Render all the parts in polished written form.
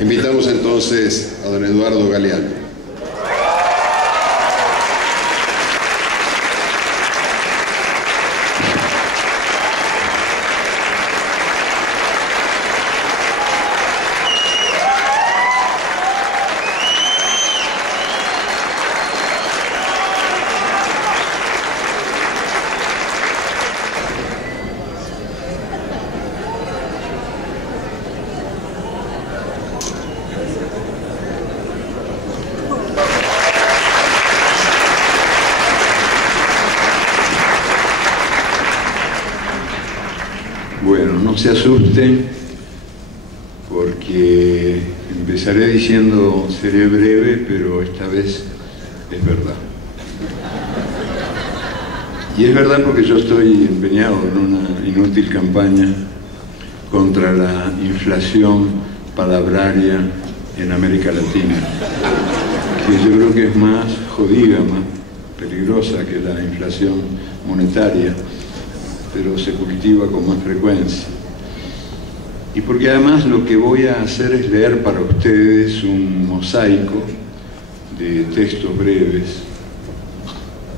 Invitamos entonces a don Eduardo Galeano. Bueno, no se asusten, porque empezaré diciendo seré breve, pero esta vez es verdad. Y es verdad porque yo estoy empeñado en una inútil campaña contra la inflación palabraria en América Latina, que yo creo que es más jodida, más peligrosa que la inflación monetaria, pero se cultiva con más frecuencia. Y porque además lo que voy a hacer es leer para ustedes un mosaico de textos breves,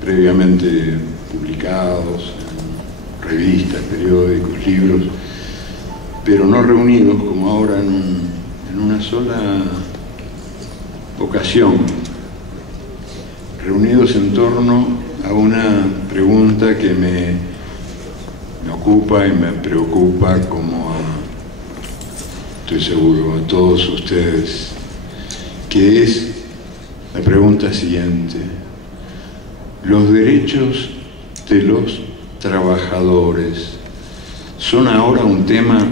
previamente publicados en revistas, periódicos, libros, pero no reunidos como ahora en una sola ocasión, reunidos en torno a una pregunta que me ocupa y me preocupa, como estoy seguro a todos ustedes, que es la pregunta siguiente: ¿los derechos de los trabajadores son ahora un tema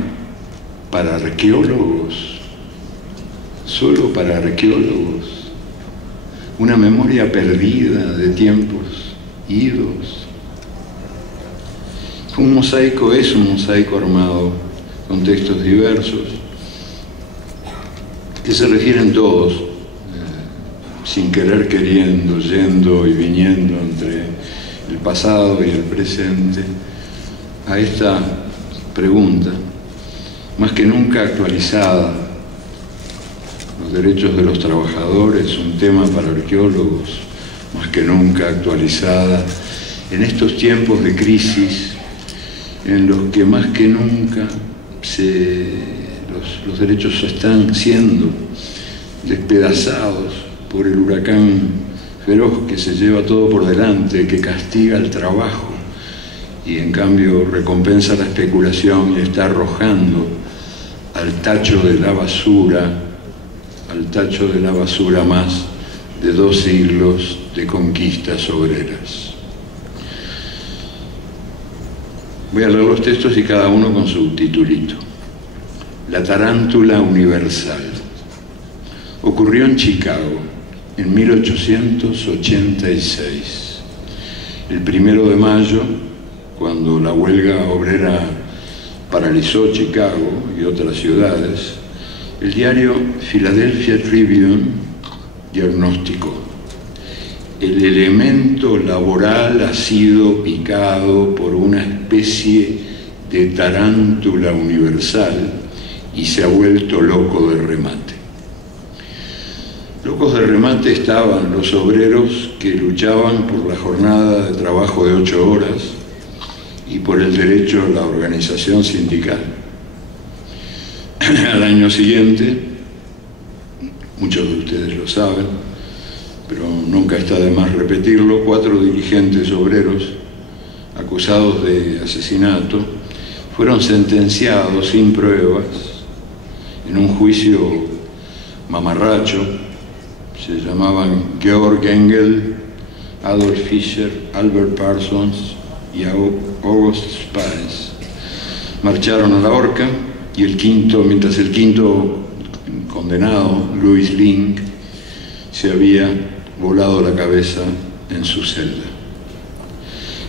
para arqueólogos? ¿Solo para arqueólogos? ¿Una memoria perdida de tiempos idos? Un mosaico es un mosaico armado con textos diversos que se refieren todos, sin querer queriendo, yendo y viniendo entre el pasado y el presente, a esta pregunta, más que nunca actualizada: los derechos de los trabajadores, un tema para arqueólogos, más que nunca actualizada en estos tiempos de crisis, en los que más que nunca los derechos están siendo despedazados por el huracán feroz que se lleva todo por delante, que castiga el trabajo y en cambio recompensa la especulación y está arrojando al tacho de la basura más de 2 siglos de conquistas obreras. Voy a leer los textos y cada uno con su titulito. La tarántula universal. Ocurrió en Chicago en 1886. El 1 de mayo, cuando la huelga obrera paralizó Chicago y otras ciudades, el diario Philadelphia Tribune diagnosticó: el elemento laboral ha sido picado por una especie de tarántula universal y se ha vuelto loco de remate. Locos de remate estaban los obreros que luchaban por la jornada de trabajo de 8 horas y por el derecho a la organización sindical. Al año siguiente, muchos de ustedes lo saben, pero nunca está de más repetirlo, 4 dirigentes obreros acusados de asesinato fueron sentenciados sin pruebas en un juicio mamarracho. Se llamaban Georg Engel, Adolf Fischer, Albert Parsons y August Spies. Marcharon a la horca y mientras el quinto condenado, Louis Link, se había volado la cabeza en su celda.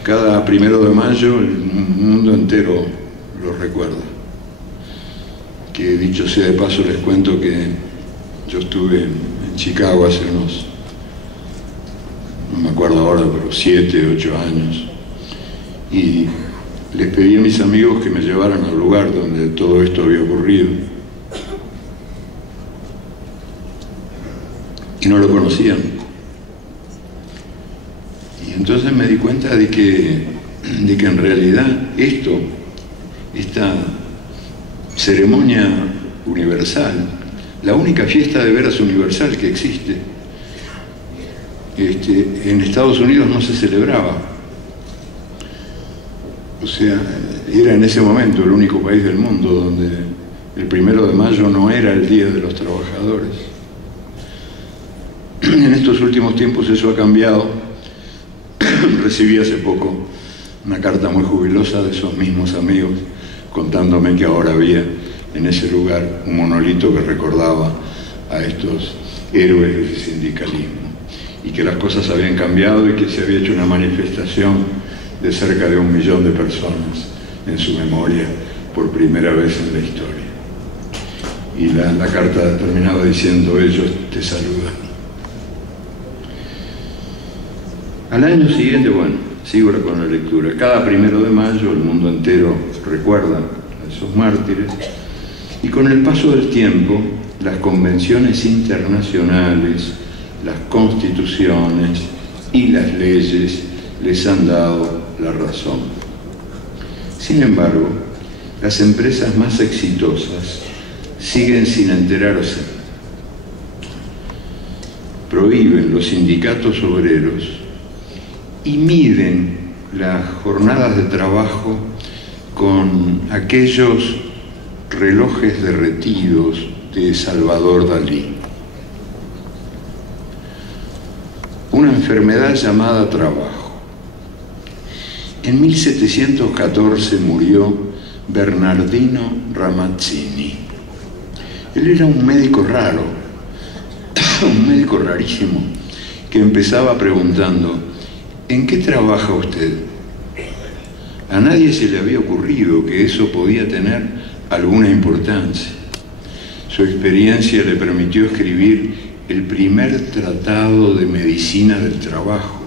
Cada 1 de mayo el mundo entero lo recuerda. Que dicho sea de paso, les cuento que yo estuve en Chicago hace unos, no me acuerdo ahora, pero 7, 8 años, y les pedí a mis amigos que me llevaran al lugar donde todo esto había ocurrido. Y no lo conocían. Y entonces me di cuenta de que en realidad esta ceremonia universal, la única fiesta de veras universal que existe, en Estados Unidos no se celebraba. O sea, era en ese momento el único país del mundo donde el 1 de mayo no era el Día de los Trabajadores. En estos últimos tiempos eso ha cambiado. Recibí hace poco una carta muy jubilosa de esos mismos amigos contándome que ahora había en ese lugar un monolito que recordaba a estos héroes del sindicalismo y que las cosas habían cambiado y que se había hecho una manifestación de cerca de 1 millón de personas en su memoria por primera vez en la historia. Y la carta terminaba diciendo: ellos te saludan. Al año siguiente, bueno, sigo con la lectura. Cada 1 de mayo el mundo entero recuerda a esos mártires y con el paso del tiempo las convenciones internacionales, las constituciones y las leyes les han dado la razón. Sin embargo, las empresas más exitosas siguen sin enterarse. Prohíben los sindicatos obreros y miden las jornadas de trabajo con aquellos relojes derretidos de Salvador Dalí. Una enfermedad llamada trabajo. En 1714 murió Bernardino Ramazzini. Él era un médico raro, un médico rarísimo, que empezaba preguntando: ¿en qué trabaja usted? A nadie se le había ocurrido que eso podía tener alguna importancia. Su experiencia le permitió escribir el primer tratado de medicina del trabajo,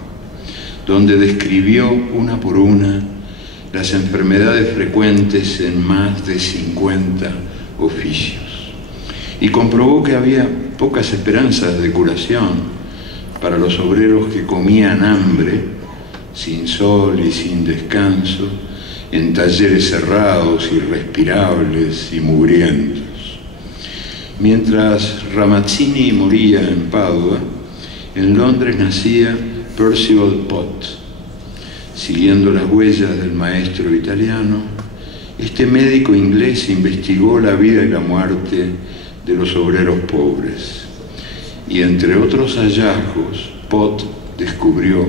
donde describió una por una las enfermedades frecuentes en más de 50 oficios y comprobó que había pocas esperanzas de curación para los obreros que comían hambre, sin sol y sin descanso, en talleres cerrados, irrespirables y mugrientos. Mientras Ramazzini moría en Padua, en Londres nacía Percival Pott. Siguiendo las huellas del maestro italiano, este médico inglés investigó la vida y la muerte de los obreros pobres. Y entre otros hallazgos, Pott descubrió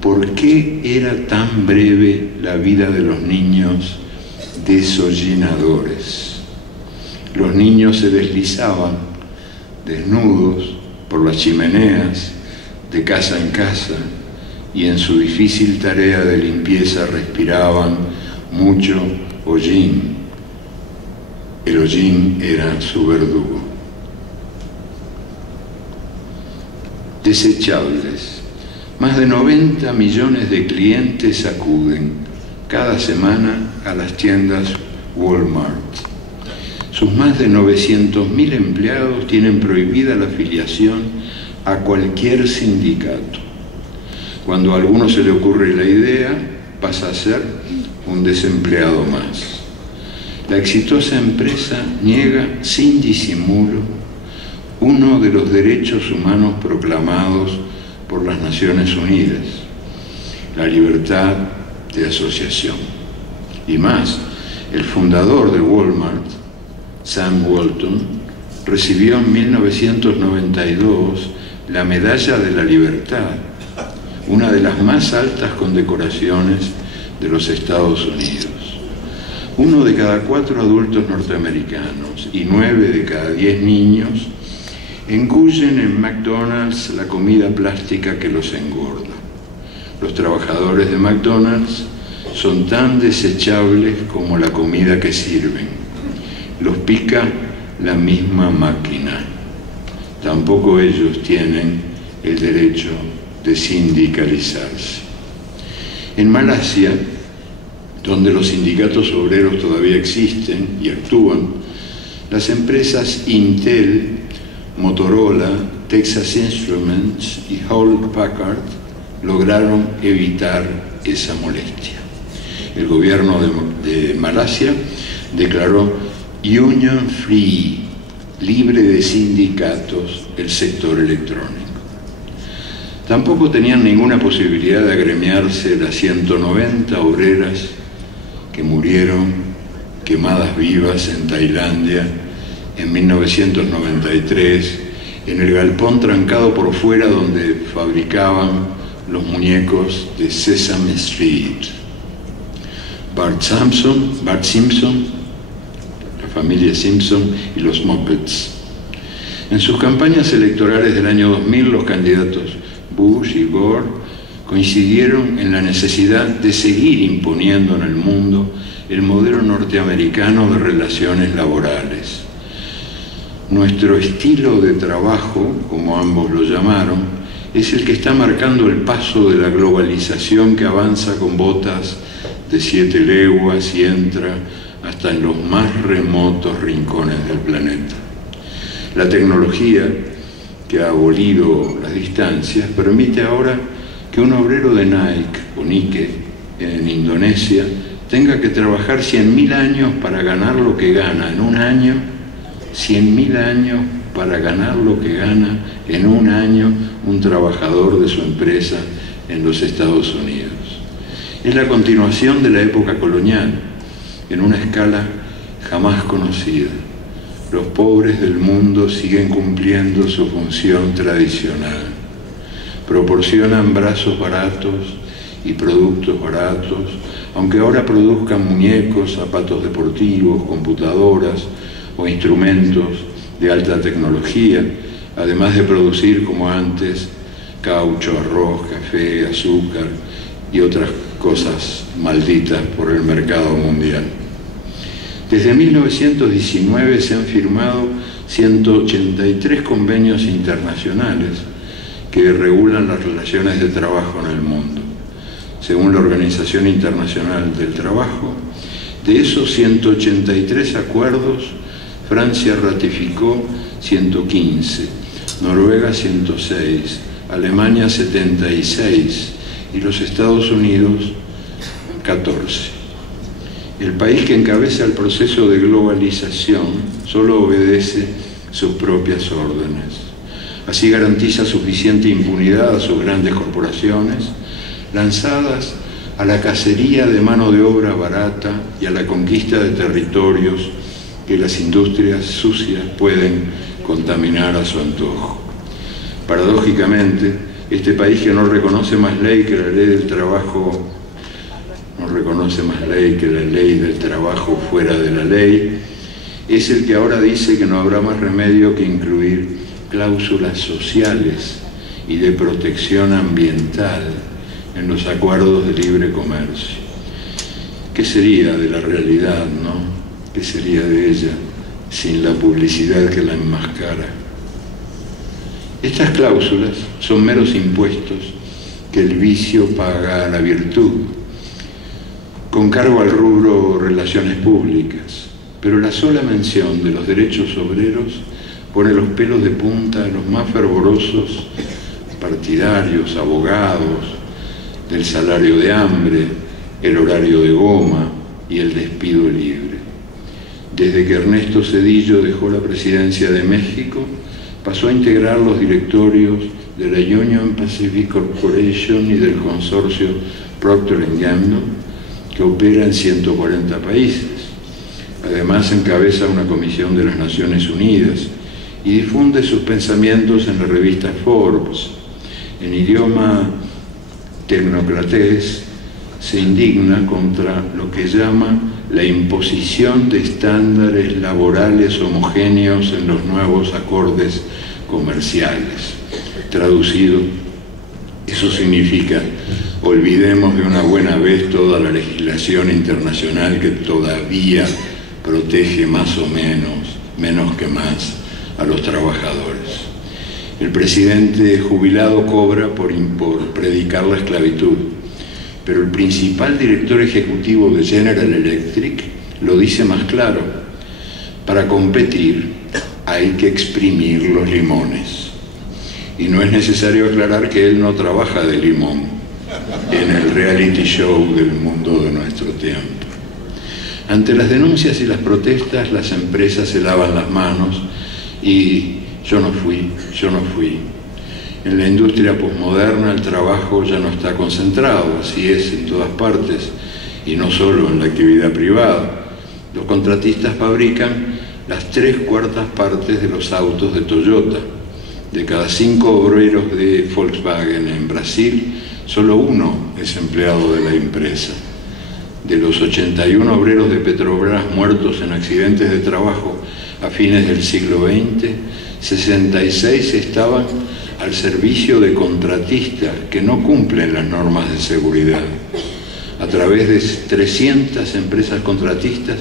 por qué era tan breve la vida de los niños desollinadores. Los niños se deslizaban desnudos por las chimeneas de casa en casa y en su difícil tarea de limpieza respiraban mucho hollín. El hollín era su verdugo. Desechables. Más de 90 millones de clientes acuden cada semana a las tiendas Walmart. Sus más de 900.000 empleados tienen prohibida la afiliación a cualquier sindicato. Cuando a alguno se le ocurre la idea, pasa a ser un desempleado más. La exitosa empresa niega sin disimulo uno de los derechos humanos proclamados por las Naciones Unidas, la libertad de asociación. Y más, el fundador de Walmart, Sam Walton, recibió en 1992 la Medalla de la Libertad, una de las más altas condecoraciones de los Estados Unidos. 1 de cada 4 adultos norteamericanos y 9 de cada 10 niños engullen en McDonald's la comida plástica que los engorda. Los trabajadores de McDonald's son tan desechables como la comida que sirven. Los pica la misma máquina. Tampoco ellos tienen el derecho de sindicalizarse. En Malasia, donde los sindicatos obreros todavía existen y actúan, las empresas Intel, Motorola, Texas Instruments y Hewlett Packard lograron evitar esa molestia. El gobierno de Malasia declaró Union Free, libre de sindicatos, el sector electrónico. Tampoco tenían ninguna posibilidad de agremiarse las 190 obreras que murieron quemadas vivas en Tailandia en 1993, en el galpón trancado por fuera donde fabricaban los muñecos de Sesame Street. Bart Simpson, la familia Simpson y los Muppets. En sus campañas electorales del año 2000, los candidatos Bush y Gore coincidieron en la necesidad de seguir imponiendo en el mundo el modelo norteamericano de relaciones laborales. Nuestro estilo de trabajo, como ambos lo llamaron, es el que está marcando el paso de la globalización que avanza con botas de 7 leguas y entra hasta en los más remotos rincones del planeta. La tecnología, que ha abolido las distancias, permite ahora que un obrero de Nike o Nike en Indonesia tenga que trabajar 100.000 años para ganar lo que gana en un año, 100.000 años para ganar lo que gana en un año un trabajador de su empresa en los Estados Unidos. Es la continuación de la época colonial, en una escala jamás conocida. Los pobres del mundo siguen cumpliendo su función tradicional. Proporcionan brazos baratos y productos baratos, aunque ahora produzcan muñecos, zapatos deportivos, computadoras o instrumentos de alta tecnología, además de producir, como antes, caucho, arroz, café, azúcar y otras cosas malditas por el mercado mundial. Desde 1919 se han firmado 183 convenios internacionales que regulan las relaciones de trabajo en el mundo. Según la Organización Internacional del Trabajo, de esos 183 acuerdos, Francia ratificó 115, Noruega 106, Alemania 76 y los Estados Unidos 14. El país que encabeza el proceso de globalización solo obedece sus propias órdenes. Así garantiza suficiente impunidad a sus grandes corporaciones, lanzadas a la cacería de mano de obra barata y a la conquista de territorios que las industrias sucias pueden contaminar a su antojo. Paradójicamente, este país que no reconoce más ley que la ley del trabajo, no reconoce más ley que la ley del trabajo fuera de la ley, es el que ahora dice que no habrá más remedio que incluir cláusulas sociales y de protección ambiental en los acuerdos de libre comercio. ¿Qué sería de la realidad, no? ¿Qué sería de ella sin la publicidad que la enmascara? Estas cláusulas son meros impuestos que el vicio paga a la virtud, con cargo al rubro relaciones públicas, pero la sola mención de los derechos obreros pone los pelos de punta a los más fervorosos partidarios, abogados, del salario de hambre, el horario de goma y el despido libre. Desde que Ernesto Zedillo dejó la presidencia de México, pasó a integrar los directorios de la Union Pacific Corporation y del consorcio Procter & Gamble, que opera en 140 países. Además, encabeza una comisión de las Naciones Unidas y difunde sus pensamientos en la revista Forbes. En idioma tecnocratés, se indigna contra lo que llama la imposición de estándares laborales homogéneos en los nuevos acordes comerciales. Traducido, eso significa Olvidemos de una buena vez toda la legislación internacional que todavía protege más o menos que más, a los trabajadores. El presidente jubilado cobra por predicar la esclavitud, pero el principal director ejecutivo de General Electric lo dice más claro: para competir hay que exprimir los limones. Y no es necesario aclarar que él no trabaja de limón en el reality show del mundo de nuestro tiempo. Ante las denuncias y las protestas, las empresas se lavan las manos y yo no fui. En la industria posmoderna el trabajo ya no está concentrado, así es en todas partes, y no solo en la actividad privada. Los contratistas fabrican las 3/4 partes de los autos de Toyota. De cada 5 obreros de Volkswagen en Brasil, solo 1 es empleado de la empresa. De los 81 obreros de Petrobras muertos en accidentes de trabajo a fines del siglo XX, 66 estaban al servicio de contratistas que no cumplen las normas de seguridad. A través de 300 empresas contratistas,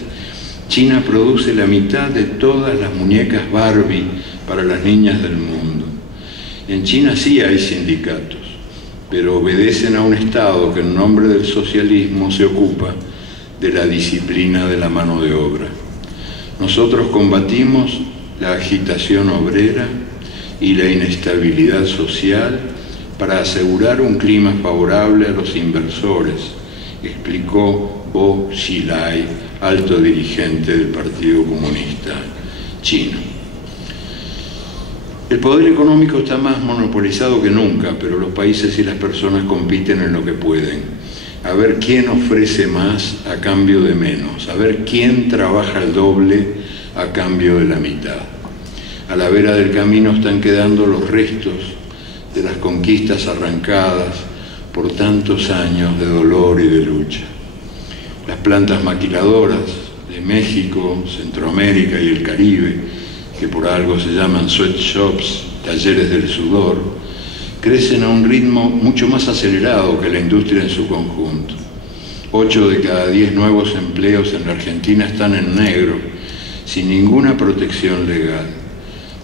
China produce la mitad de todas las muñecas Barbie para las niñas del mundo. En China sí hay sindicatos, pero obedecen a un Estado que en nombre del socialismo se ocupa de la disciplina de la mano de obra. Nosotros combatimos la agitación obrera y la inestabilidad social para asegurar un clima favorable a los inversores, explicó Bo Xilai, alto dirigente del Partido Comunista Chino. El poder económico está más monopolizado que nunca, pero los países y las personas compiten en lo que pueden. A ver quién ofrece más a cambio de menos, a ver quién trabaja el doble a cambio de la mitad. A la vera del camino están quedando los restos de las conquistas arrancadas por tantos años de dolor y de lucha. Las plantas maquiladoras de México, Centroamérica y el Caribe, que por algo se llaman sweatshops, talleres del sudor, crecen a un ritmo mucho más acelerado que la industria en su conjunto. 8 de cada 10 nuevos empleos en la Argentina están en negro, sin ninguna protección legal.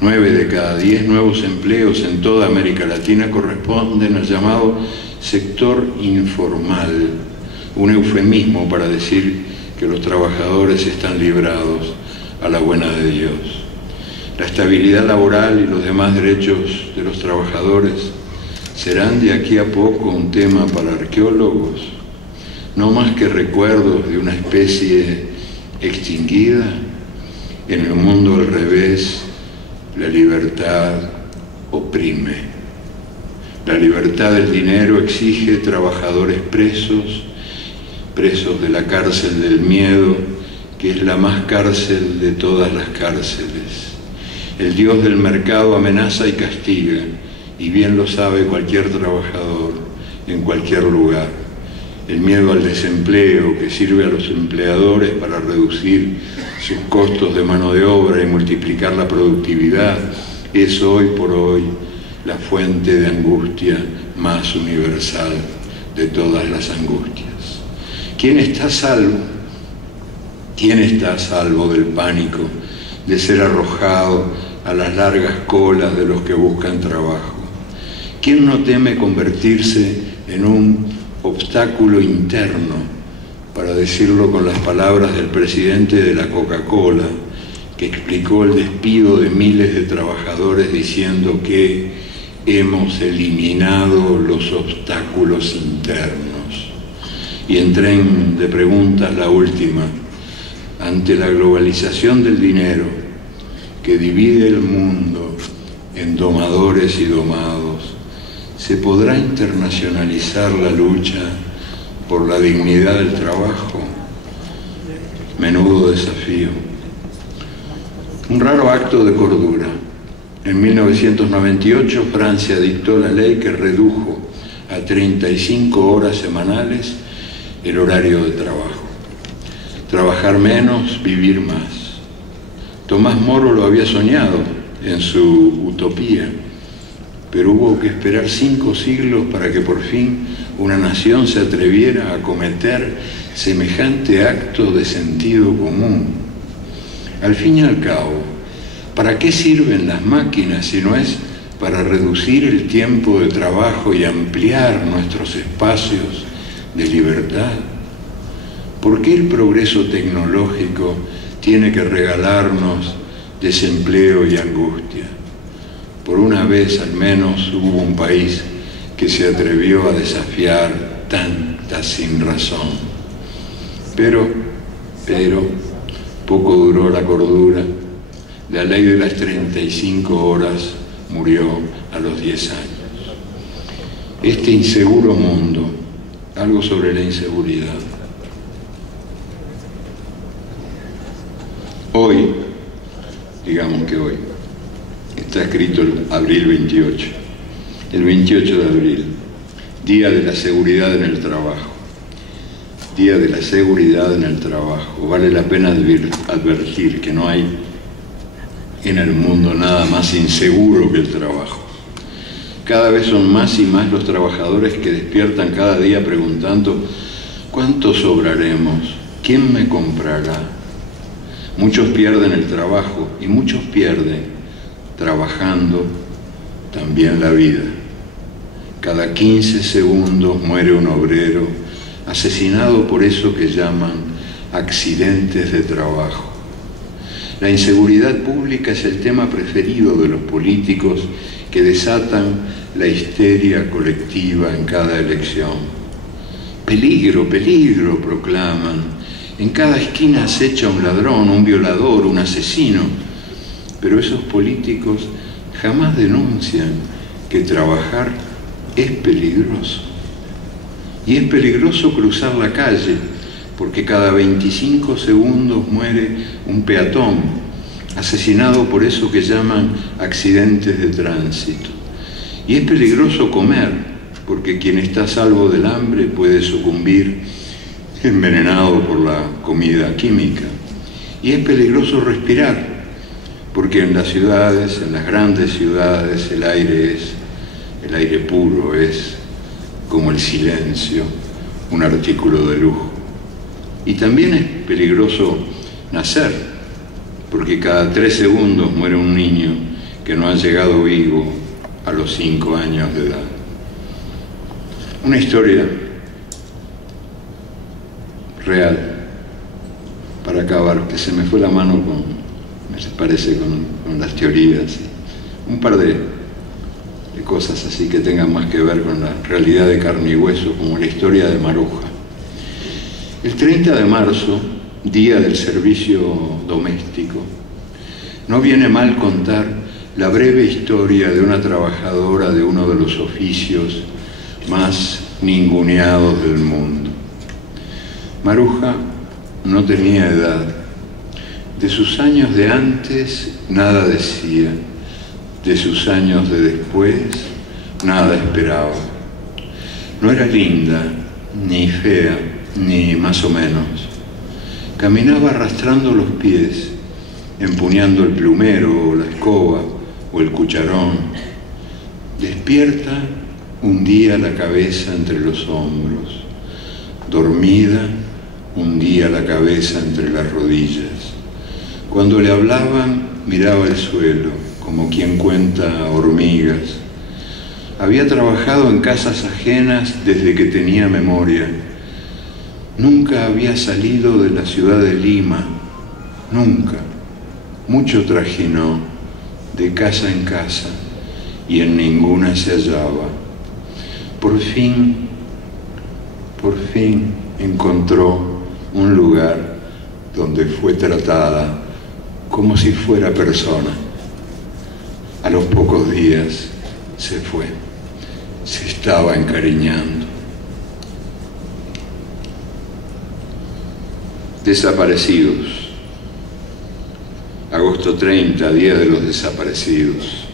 9 de cada 10 nuevos empleos en toda América Latina corresponden al llamado sector informal, un eufemismo para decir que los trabajadores están librados a la buena de Dios. La estabilidad laboral y los demás derechos de los trabajadores serán de aquí a poco un tema para arqueólogos, no más que recuerdos de una especie extinguida. En el mundo al revés, la libertad oprime. La libertad del dinero exige trabajadores presos de la cárcel del miedo, que es la más cárcel de todas las cárceles. El Dios del mercado amenaza y castiga, y bien lo sabe cualquier trabajador en cualquier lugar. El miedo al desempleo, que sirve a los empleadores para reducir sus costos de mano de obra y multiplicar la productividad, es hoy por hoy la fuente de angustia más universal de todas las angustias. ¿Quién está a salvo? ¿Quién está a salvo del pánico de ser arrojado a las largas colas de los que buscan trabajo? ¿Quién no teme convertirse en un obstáculo interno, para decirlo con las palabras del presidente de la Coca-Cola, que explicó el despido de miles de trabajadores diciendo que hemos eliminado los obstáculos internos? Y en tren de preguntas la última: ante la globalización del dinero que divide el mundo en domadores y domados, ¿se podrá internacionalizar la lucha por la dignidad del trabajo? Menudo desafío. Un raro acto de cordura. En 1998 Francia dictó la ley que redujo a 35 horas semanales el horario de trabajo. Trabajar menos, vivir más. Tomás Moro lo había soñado en su utopía, pero hubo que esperar 5 siglos para que por fin una nación se atreviera a cometer semejante acto de sentido común. Al fin y al cabo, ¿para qué sirven las máquinas si no es para reducir el tiempo de trabajo y ampliar nuestros espacios de libertad? ¿Por qué el progreso tecnológico tiene que regalarnos desempleo y angustia? Por una vez al menos hubo un país que se atrevió a desafiar tanta sinrazón. Pero, poco duró la cordura. La ley de las 35 horas murió a los 10 años. Este inseguro mundo, algo sobre la inseguridad. Hoy, digamos que hoy, está escrito el abril 28, el 28 de abril, Día de la Seguridad en el Trabajo. Día de la Seguridad en el Trabajo. Vale la pena advertir que no hay en el mundo nada más inseguro que el trabajo. Cada vez son más y más los trabajadores que despiertan cada día preguntando: ¿cuánto sobraremos? ¿Quién me comprará? Muchos pierden el trabajo y muchos pierden, trabajando, también la vida. Cada 15 segundos muere un obrero asesinado por eso que llaman accidentes de trabajo. La inseguridad pública es el tema preferido de los políticos que desatan la histeria colectiva en cada elección. Peligro, peligro, proclaman. En cada esquina acecha un ladrón, un violador, un asesino. Pero esos políticos jamás denuncian que trabajar es peligroso. Y es peligroso cruzar la calle, porque cada 25 segundos muere un peatón, asesinado por eso que llaman accidentes de tránsito. Y es peligroso comer, porque quien está a salvo del hambre puede sucumbir envenenado por la comida química. Y es peligroso respirar, porque en las ciudades, en las grandes ciudades, el aire puro es como el silencio, un artículo de lujo. Y también es peligroso nacer, porque cada 3 segundos muere un niño que no ha llegado vivo a los 5 años de edad. Una historia real, para acabar, que se me fue la mano con las teorías, un par de cosas así que tengan más que ver con la realidad de carne y hueso, como la historia de Maruja. El 30 de marzo, Día del Servicio Doméstico, no viene mal contar la breve historia de una trabajadora de uno de los oficios más ninguneados del mundo. Maruja no tenía edad. De sus años de antes nada decía. De sus años de después nada esperaba. No era linda, ni fea, ni más o menos. Caminaba arrastrando los pies, empuñando el plumero o la escoba o el cucharón. Despierta, hundía la cabeza entre los hombros. Dormida, hundía la cabeza entre las rodillas. Cuando le hablaban, miraba el suelo, como quien cuenta hormigas. Había trabajado en casas ajenas desde que tenía memoria. Nunca había salido de la ciudad de Lima, nunca. Mucho trajinó, de casa en casa, y en ninguna se hallaba. Por fin encontró un lugar donde fue tratada como si fuera persona. A los pocos días se fue, se estaba encariñando. Desaparecidos. Agosto 30, Día de los Desaparecidos.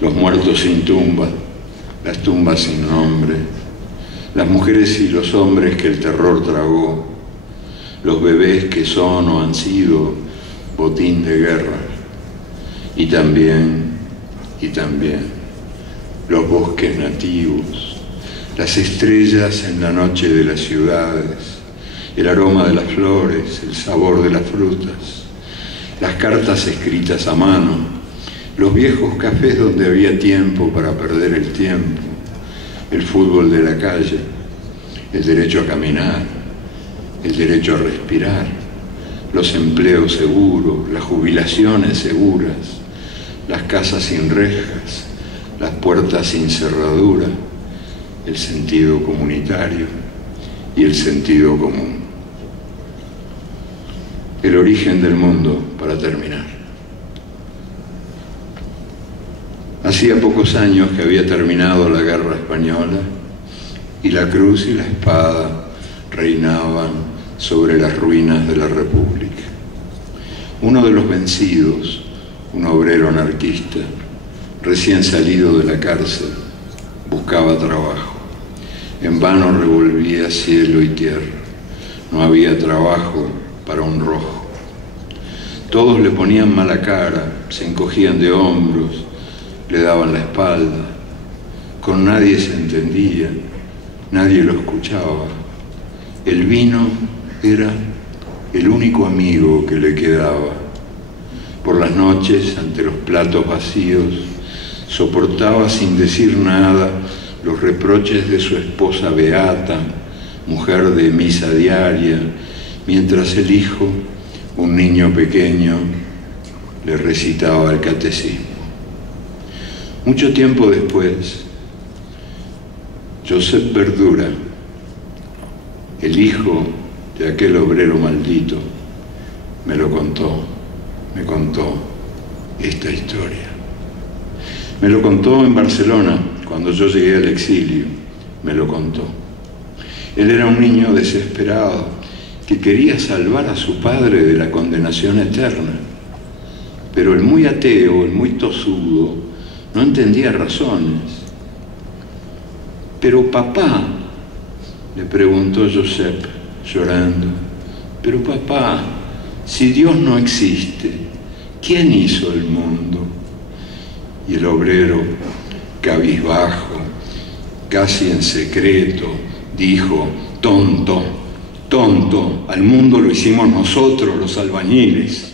Los muertos sin tumba, las tumbas sin nombre, las mujeres y los hombres que el terror tragó, los bebés que son o han sido botín de guerra, y también los bosques nativos, las estrellas en la noche de las ciudades, el aroma de las flores, el sabor de las frutas, las cartas escritas a mano, los viejos cafés donde había tiempo para perder el tiempo, el fútbol de la calle, el derecho a caminar, el derecho a respirar, los empleos seguros, las jubilaciones seguras, las casas sin rejas, las puertas sin cerradura, el sentido comunitario y el sentido común. El origen del mundo, para terminar. Hacía pocos años que había terminado la Guerra Española y la cruz y la espada reinaban sobre las ruinas de la República. Uno de los vencidos, un obrero anarquista, recién salido de la cárcel, buscaba trabajo. En vano revolvía cielo y tierra. No había trabajo para un rojo. Todos le ponían mala cara, se encogían de hombros, le daban la espalda. Con nadie se entendía, nadie lo escuchaba. El vino era el único amigo que le quedaba. Por las noches, ante los platos vacíos, soportaba sin decir nada los reproches de su esposa beata, mujer de misa diaria, mientras el hijo, un niño pequeño, le recitaba el catecismo. Mucho tiempo después, Josep Verdura, el hijo de aquel obrero maldito, me contó esta historia. Me lo contó en Barcelona, cuando yo llegué al exilio, me lo contó. Él era un niño desesperado, que quería salvar a su padre de la condenación eterna. Pero el muy ateo, el muy tosudo, no entendía razones. Pero papá, le preguntó Josep, llorando, pero papá, si Dios no existe, ¿quién hizo el mundo? Y el obrero, cabizbajo, casi en secreto, dijo, tonto, al mundo lo hicimos nosotros, los albañiles.